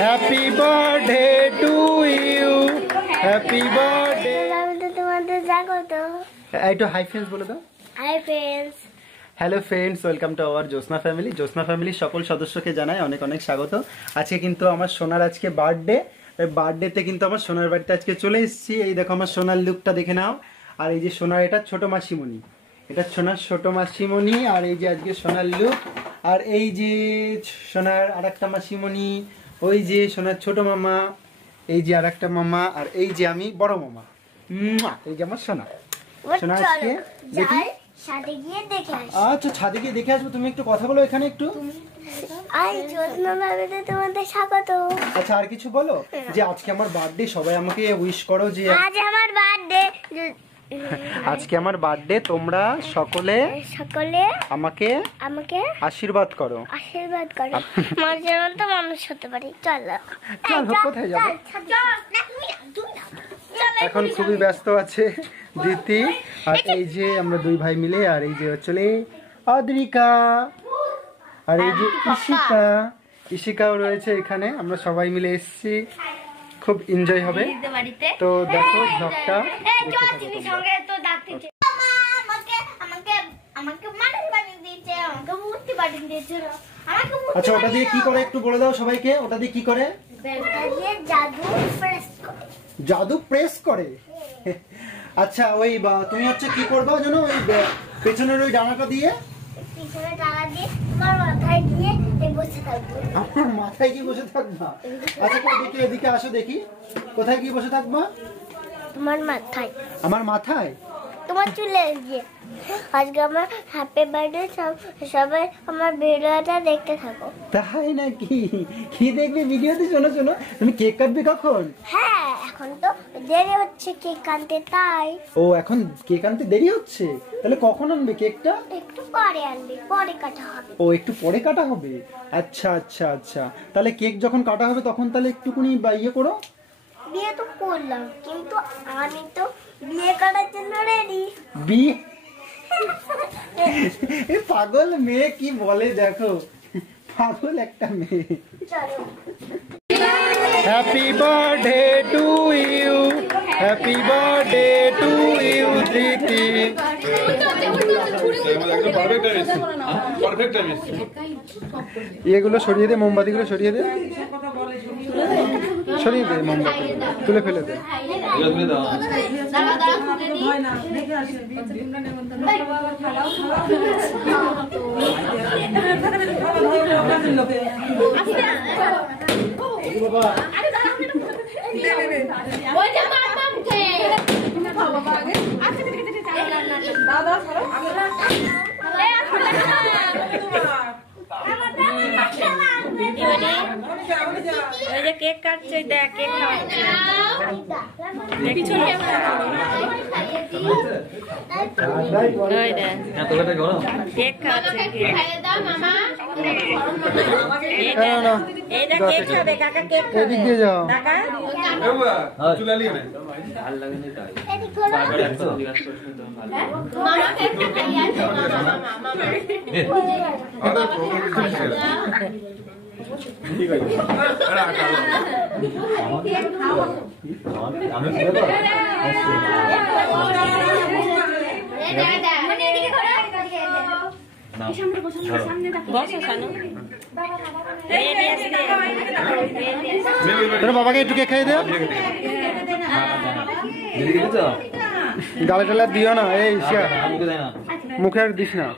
Happy birthday to you, happy birthday. তোমাদের স্বাগত। একটু হাই ফ্রেন্ডস বলে দাও। Hi friends. Hello friends, welcome to our Jyotsna family. Jyotsna ফ্যামিলির সকল সদস্যকে জানাই অনেক অনেক স্বাগত। আজকে কিন্তু আমার সোনার আজকে বার্থডে। বার্থডেতে কিন্তু আমার সোনার বাড়িতে আজকে চলে এসেছি। এই দেখো আমার সোনার লুকটা দেখে নাও। আর এই যে সোনার এটা ছোট মাসিমণি, এটা সোনার ছোট মাসিমণি। আর এই যে আজকে সোনার লুক। আর এই যে সোনার আর একটা মাসিমণি, ওই যে সোনার ছোট মামা, এই যে আর একটা মামা, আর এই যে আমি বড় মামা। এই যে আমার সোনা। সোনা আজকে দেখি ছাদে গিয়ে দেখে আসি। আচ্ছা, ছাদে গিয়ে দেখে আসবো। তুমি একটু কথা বলো এখানে একটু। জ্যোৎস্না ভাবিতে তোমাদের স্বাগত। আচ্ছা, আর কিছু বলো যে আজকে আমার বার্থডে, সবাই আমাকে উইশ করো যে আজ আমার বার্থডে। আজকে আমার বার্থডে, তোমরা সকলে আমাকে আশীর্বাদ করো। আশীর্বাদ করো। মানুষের মতো মানুষ হতে পারি। চলো কোথায় যাবো? এখন খুবই ব্যস্ত আছে দিতি। আর এই যে আমরা দুই ভাই মিলে, আর এই যে চলে অদ্রিকা, আর এই যে ইশিকাও রয়েছে এখানে। আমরা সবাই মিলে এসেছি, খুব এনজয় হবে। তো দেখো ব্লগটা। আচ্ছা, ওটা দিয়ে কি করে একটু বলে দাও সবাইকে। ওটা দিয়ে কি করে? জাদু প্রেস করে। আচ্ছা, ওই তুমি হচ্ছে কি করবা জানো? ওই পেছনের ওই ডানাটা দিয়ে আমার মাথায় কি বসে থাকবা? আচ্ছা, দেখি এদিকে আসো, দেখি কোথায় কি বসে থাকবা? তোমার মাথায়। আমার মাথায়? তোমার চুলে গিয়ে। আজকে আমার হ্যাপি বার্থডে। সবাই আমার ভিডিওটা দেখতে থাকো। তাই নাকি? কি দেখবে ভিডিওতে? শোনো শোনো, তুমি কেক কাটবে কখন? হ্যাঁ, এখন তো দেরি হচ্ছে কেক আনতে, তাই। ও, এখন কেক আনতে দেরি হচ্ছে? তাহলে কখন আনবে কেকটা? একটু পরে আনবে, পরে কাটা হবে। ও, একটু পরে কাটা হবে। আচ্ছা আচ্ছা আচ্ছা, তাহলে কেক যখন কাটা হবে তখন তাহলে একটুকুনি ইয়ে করো। বিয়ে তো করলাম, কিন্তু আমি তো বিয়ে করার জন্য রেডি। বিয়ে? এ পাগল মেয়ে কি বলে দেখো, পাগল একটা মেয়ে। চলো। Happy birthday to you, happy birthday to you Diti. এগুলো সরিয়ে দে, মোমবাতিগুলো সরিয়ে দে, সরিয়ে দে, মোমবাতি তুলে ফেলে দে। কেক কাটছে, দেখ কেক খাওয়াচ্ছে। কেক খাওয়াচ্ছে, কেক খাবে কাকা, কেক খাবে। ঠিক আছে। বাবাকে একটু কেক খাইয়ে দেও। গালে টালে দিও না, এই মুখে আর দিস না।